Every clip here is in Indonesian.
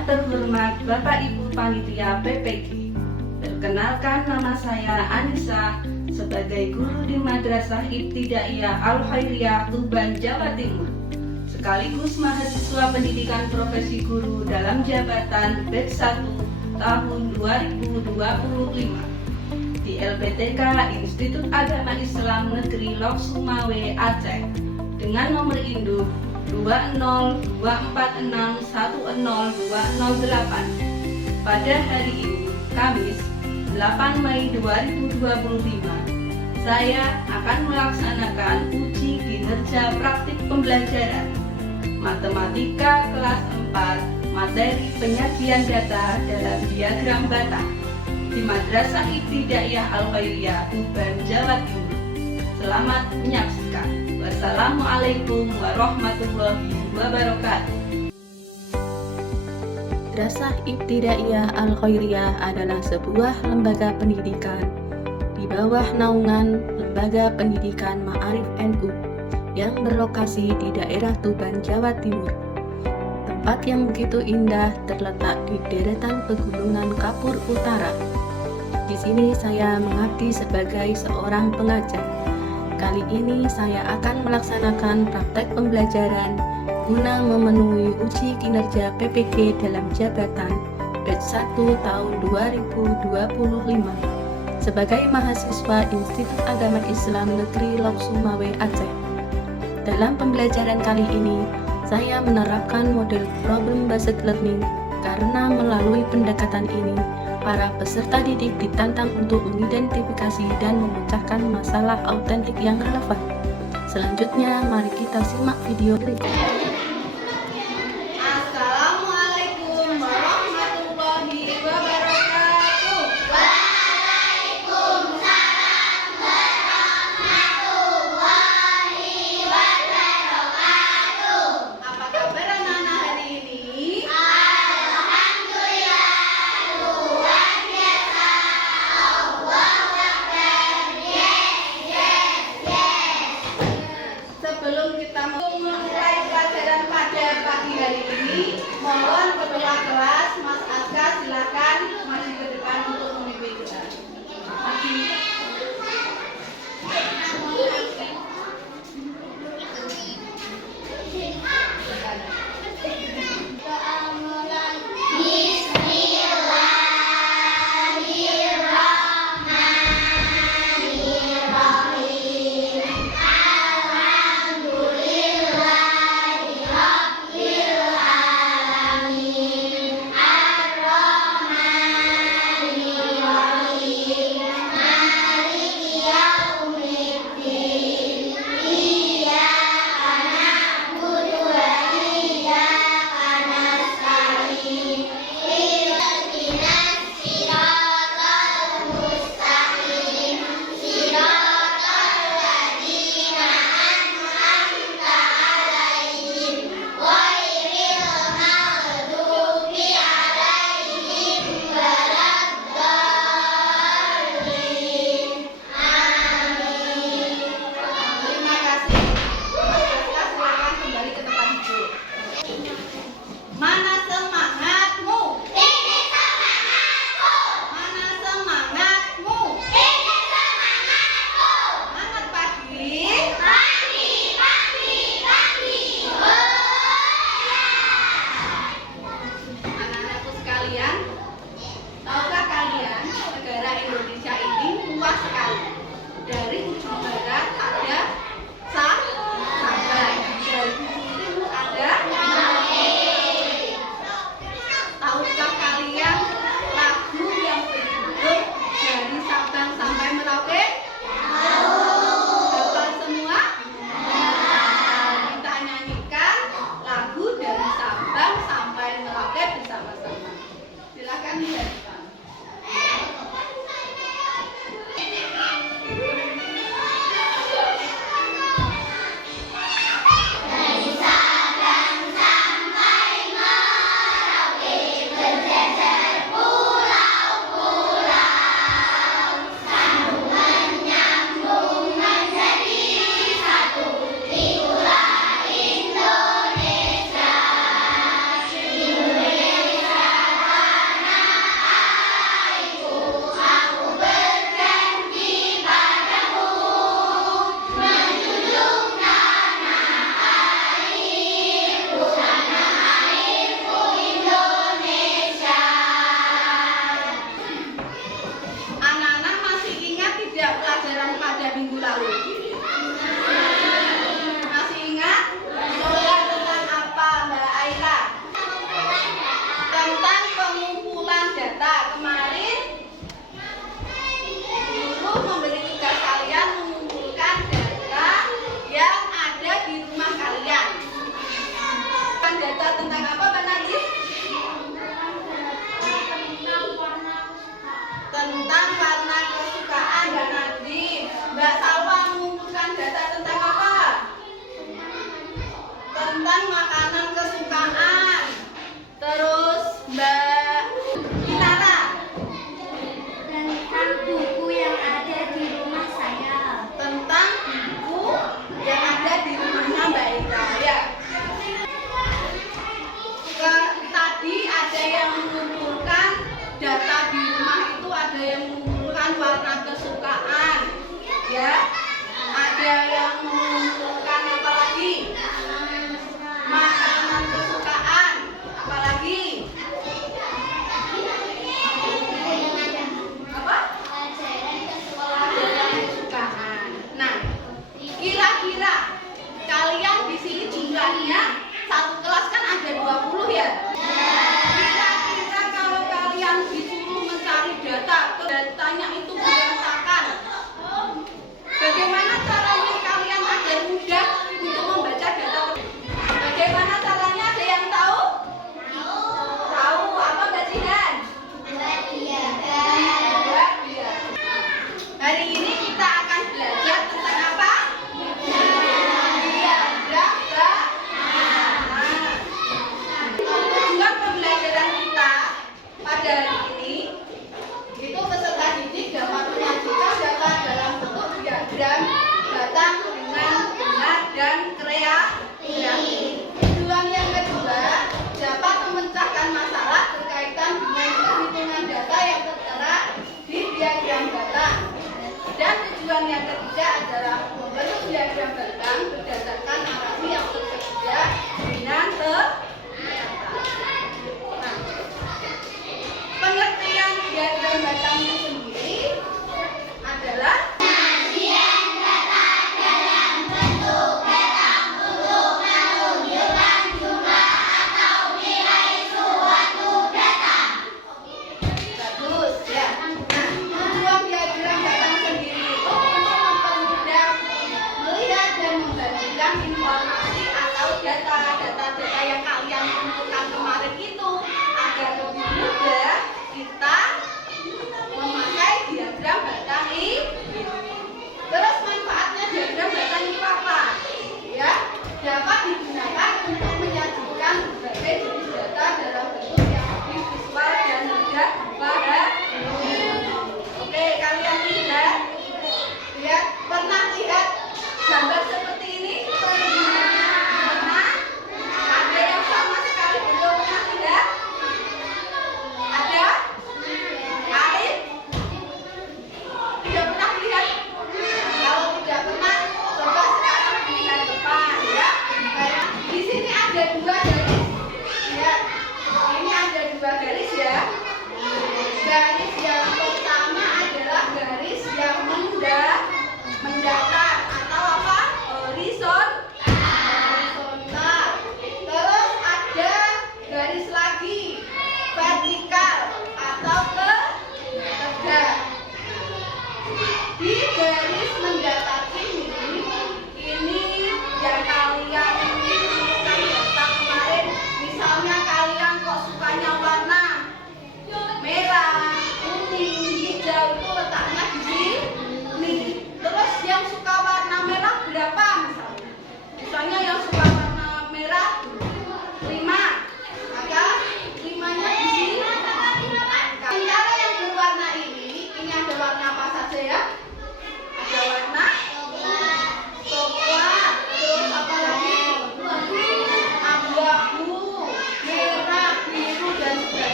Yang terhormat Bapak Ibu Panitia PPG, perkenalkan nama saya Anissa sebagai guru di Madrasah Ibtidaiyah Al-Khairiyah Tuban, Jawa Timur, sekaligus mahasiswa pendidikan profesi guru dalam jabatan batch 1 tahun 2025 di LPTK Institut Agama Islam Negeri Lok Sumawe, Aceh dengan nomor induk 20246100208. Pada hari ini, Kamis 8 Mei 2025, saya akan melaksanakan uji kinerja praktik pembelajaran Matematika kelas 4 materi penyajian data dalam diagram batang di Madrasah Ibtidaiyah Al-Khairiyah Tuban, Jawa Timur. Selamat menyaksikan. Wassalamualaikum warahmatullahi wabarakatuh. Madrasah Ibtidaiyah Al-Khairiyah adalah sebuah lembaga pendidikan di bawah naungan Lembaga Pendidikan Ma'arif NU yang berlokasi di daerah Tuban, Jawa Timur. Tempat yang begitu indah terletak di deretan pegunungan Kapur Utara. Di sini saya mengabdi sebagai seorang pengajar. Kali ini saya akan melaksanakan praktek pembelajaran guna memenuhi uji kinerja PPG dalam jabatan batch 1 tahun 2025 sebagai mahasiswa Institut Agama Islam Negeri Lok Sumawe, Aceh. Dalam pembelajaran kali ini, saya menerapkan model problem-based learning karena melalui pendekatan ini, para peserta didik ditantang untuk mengidentifikasi dan memecahkan masalah autentik yang relevan. Selanjutnya, mari kita simak video berikut. Assalamualaikum warahmatullahi wabarakatuh. Apa kabar anak-anak hari ini? Sebelum kita memulai pelajaran Mbak Inara? Tentang buku yang ada di rumah saya. Tentang buku yang ada di rumahnya Mbak Ira, ya. Tadi ada yang mengumpulkan data di rumah itu, ada yang mengumpulkan warna kesukaan, ya. Ada yang mengumpulkan apa lagi? Makanan kesukaan, apa lagi? Apa? Pelajaran kesukaan. Nah, kira-kira kalian di sini jumlahnya satu kelas kan ada 20 ya? Kira-kira kalau kalian disuruh mencari data, datanya itu berantakan, bagaimana caranya kalian agar mudah untuk membaca data? Bagaimana caranya? Ada yang tahu? Tahu apa Mbak Jihan? Hari ini kita akan belajar tentang apa? Diagram tujuan pembelajaran kita pada hari ini itu peserta didik dapat menyajikan data dalam bentuk diagram batang dengan benar dan kreatif. Tujuan yang kedua, dapat memecahkan masalah berkaitan dengan perhitungan data yang tertera di diagram batang. Dan tujuan yang ketiga adalah membentuk diagram batang berdasarkan narasi yang tersedia dengan Nah, pengertian diagram batang itu sendiri adalah bagus ya. Nah, tujuan diagram batang sendiri itu untuk mempermudah melihat dan membandingkan informasi atau data-data yang kalian kumpulkan kemarin itu agar lebih mudah kita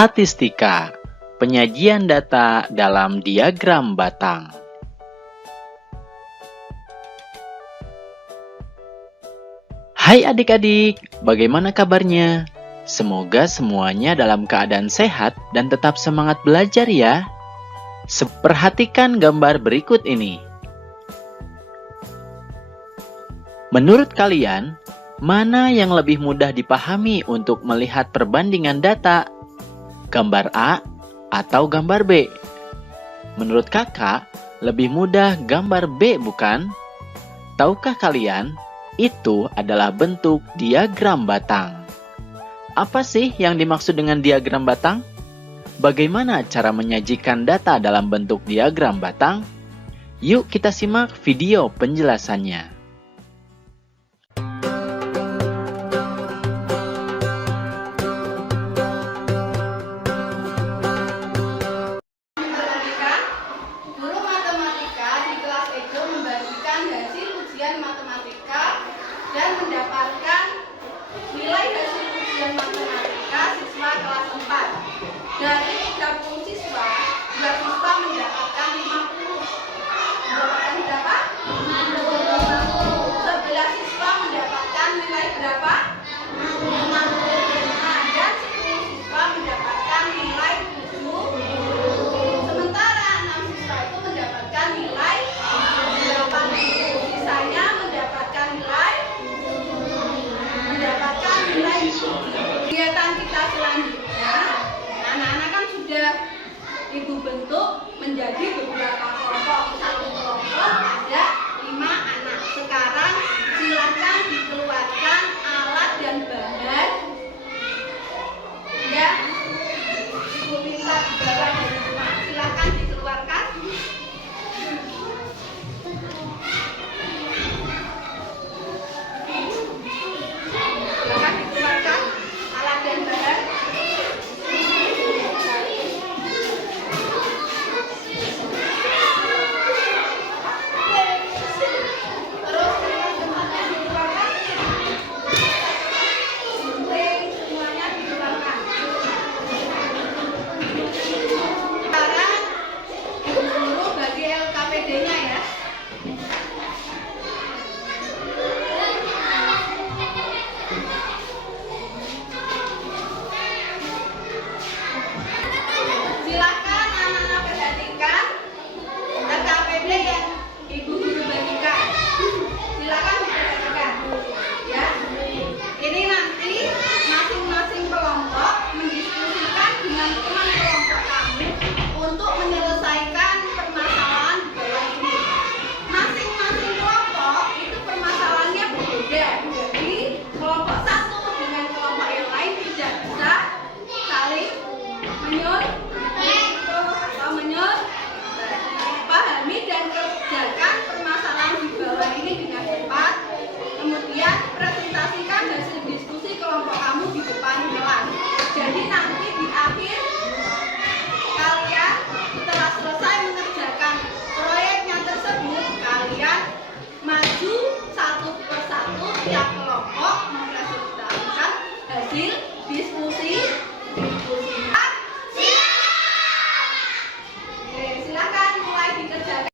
Statistika, penyajian data dalam diagram batang. Hai adik-adik, bagaimana kabarnya? Semoga semuanya dalam keadaan sehat dan tetap semangat belajar ya. Perhatikan gambar berikut ini. Menurut kalian, mana yang lebih mudah dipahami untuk melihat perbandingan data? Gambar A atau gambar B? Menurut kakak, lebih mudah gambar B bukan? Tahukah kalian, itu adalah bentuk diagram batang. Apa sih yang dimaksud dengan diagram batang? Bagaimana cara menyajikan data dalam bentuk diagram batang? Yuk kita simak video penjelasannya. Guru matematika di kelas Edo membagikan hasil ujian matematika dan mendapatkan nilai hasil ujian matematika siswa kelas 4. Dari 30 siswa, 2 siswa mendapatkan 50. Mendapatkan berapa? 11 siswa mendapatkan nilai berapa? 50. Nah, dan 10 siswa mendapatkan nilai 7. Sementara 6 siswa itu mendapatkan nilai 80. Sisanya mendapatkan nilai 7. Kegiatan kita selanjutnya, anak-anak kan sudah ibu bentuk menjadi beberapa kelompok. Satu kelompok ada 5 anak. Sekarang silakan dikeluarkan alat dan bahan. Ya, ibu minta di bawah dari rumah. Silakan dikeluarkan. Silakan dikeluarkan alat dan bahan. Terus semuanya dikeluarkan. Semuanya dikeluarkan. Sekarang ibu guru bagi LKPD-nya ya. Silakan anak-anak perhatikan LKPD yang ibu guru bagikan. Silakan diperhatikan, ya. Ini nanti masing-masing kelompok mendiskusikan dengan teman kelompok kamu untuk menyelesaikan permasalahan di bawah ini. Masing-masing kelompok itu permasalahannya berbeda. Jadi kelompok satu dengan kelompok yang lain tidak bisa saling pahami dan kerjakan permasalahan di bawah ini dengan cepat. Kemudian presentasikan hasil diskusi kelompok kamu di depan kelas. Jadi nanti di akhir kalian setelah selesai mengerjakan proyeknya tersebut, kalian maju satu persatu tiap kelompok mempresentasikan hasil diskusi. Oke, silakan mulai dikerjakan.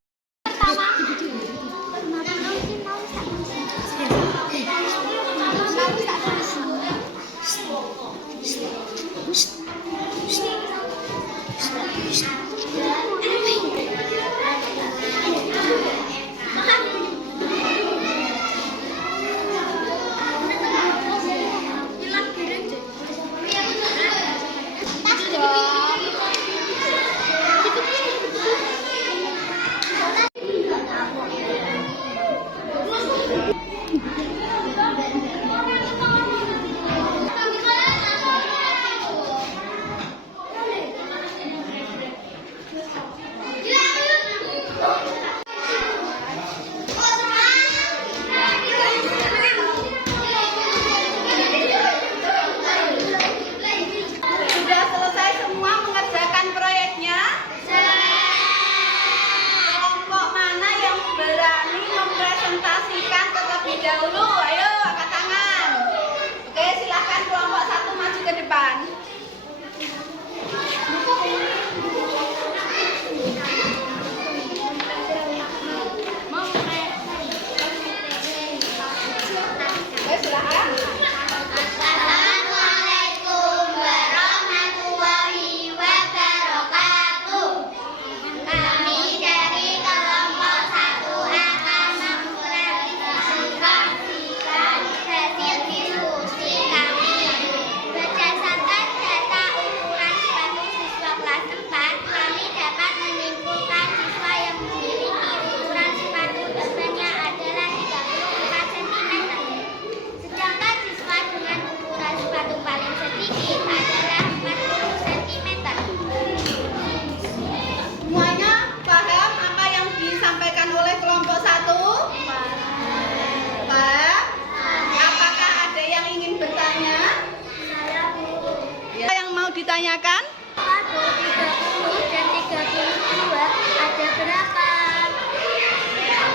ditanyakan? 30 dan 32 ada berapa?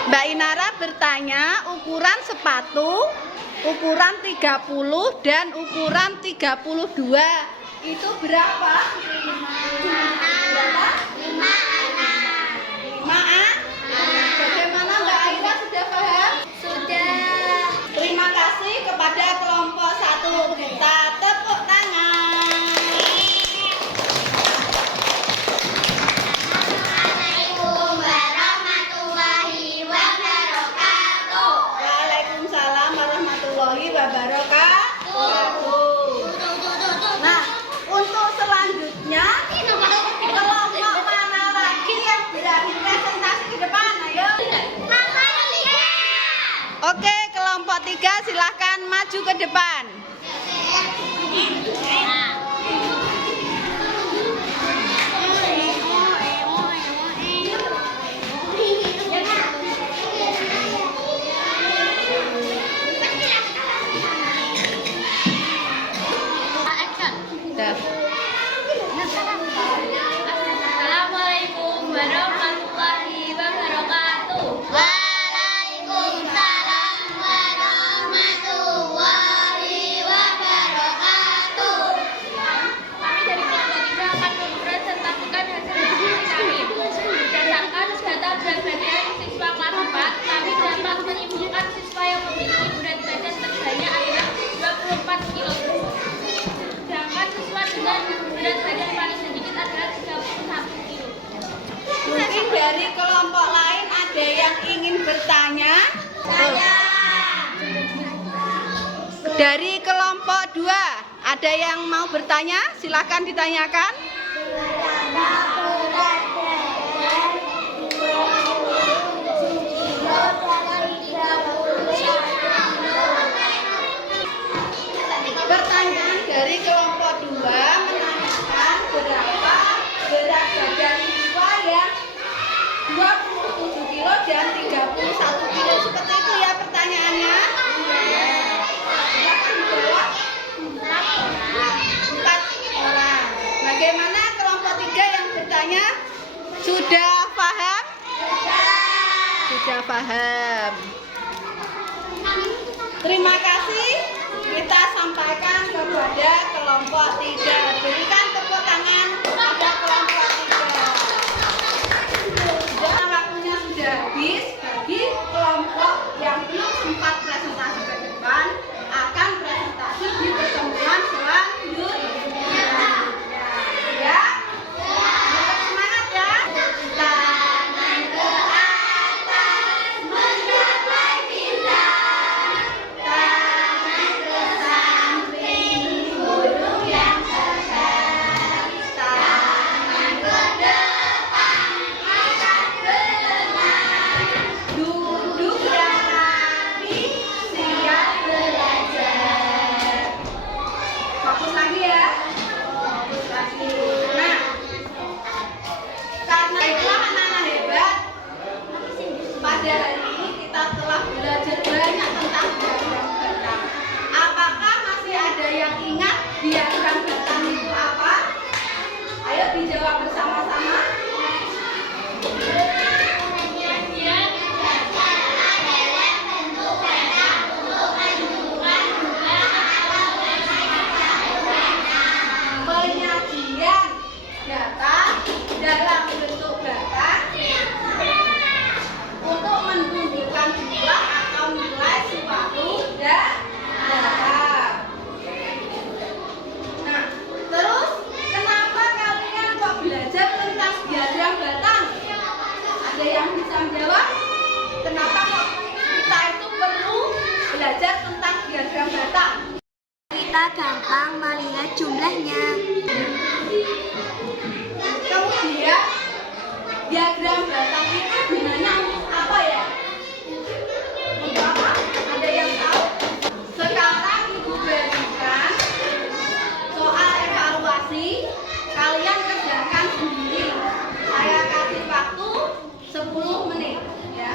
Mbak Inara bertanya ukuran sepatu, ukuran 30 dan ukuran 32 itu berapa? 5 anak. 5A? Bagaimana Mbak Aira, sudah paham? Sudah. Terima kasih kepada kelompok 1. Kita tepuk tangan. Assalamualaikum warahmatullahi wabarakatuh. Waalaikumsalam warahmatullahi wabarakatuh. Nah, untuk selanjutnya kelompok mana lagi yang berani presentasi ke depan? Ayo. Oke, kelompok 3 silahkan maju ke depan. Dah. Assalamualaikum warahmatullahi wabarakatuh. Waalaikumsalam warahmatullahi wabarakatuh. Kami dari kelompok 3 akan mempresentasikan hasil diskusi kami. Berdasarkan data berat badan siswa kelas 4, kami dapat menyimpulkan siswa yang memiliki berat badan terbanyak adalah 24 kg. Sedangkan siswa dengan berat badan paling sedikit adalah 31 kg. Mungkin dari kelompok lain ada yang ingin bertanya? Dari kelompok 2 ada yang mau bertanya? Silahkan ditanyakan. Pertanyaan dari kelompok 2 menanyakan berapa berat badan siswa yang 27 kilo dan 31 kilo. Seperti itu ya pertanyaannya? Silakan dijawab. 4 orang. Bagaimana kelompok 3 yang bertanya? Sudah paham? Sudah paham. Terima kasih. Kita sampaikan kepada kelompok 3. Berikan tepuk tangan kepada kelompok 3. Dan waktunya sudah habis. Bagi kelompok yang belum sempat presentasi ke depan, akan presentasi di pertemuan selanjutnya. Ya? Tetap semangat ya. Tangan ke atas mencapai bintang. Tangan ke samping gunung yang tegar. Tangan ke depan angkat berenang. Duduk yang rapi, siap belajar. Fokus lagi ya. Fokus lagi. Nah, karena itulah anak-anak hebat, pada hari ini kita telah belajar banyak tentang diagram batang. Apakah masih ada yang ingat diagram batang itu apa? Ayo dijawab bersama-sama. Penyajian data dalam bentuk batang untuk menunjukkan jumlah atau nilai suatu data. Nah, terus kenapa kalian kok belajar tentang diagram batang? Ada yang bisa menjawab? Kenapa kok kita itu perlu belajar tentang diagram batang? Kita gampang melihat jumlahnya. Kemudian diagram batang itu gunanya untuk apa ya? Untuk apa? Ada yang tahu? Sekarang Ibu berikan soal evaluasi, kalian kerjakan sendiri. Saya kasih waktu 10 menit ya.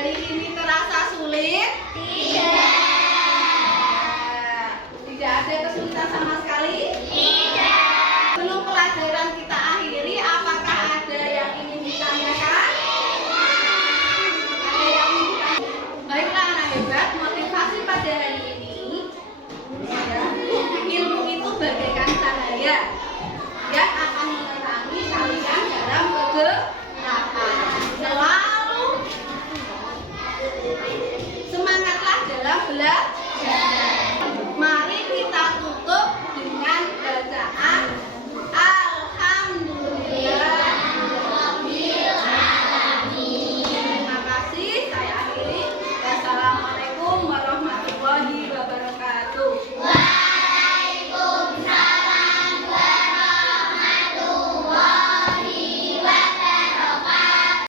hari ini terasa sulit? Tidak.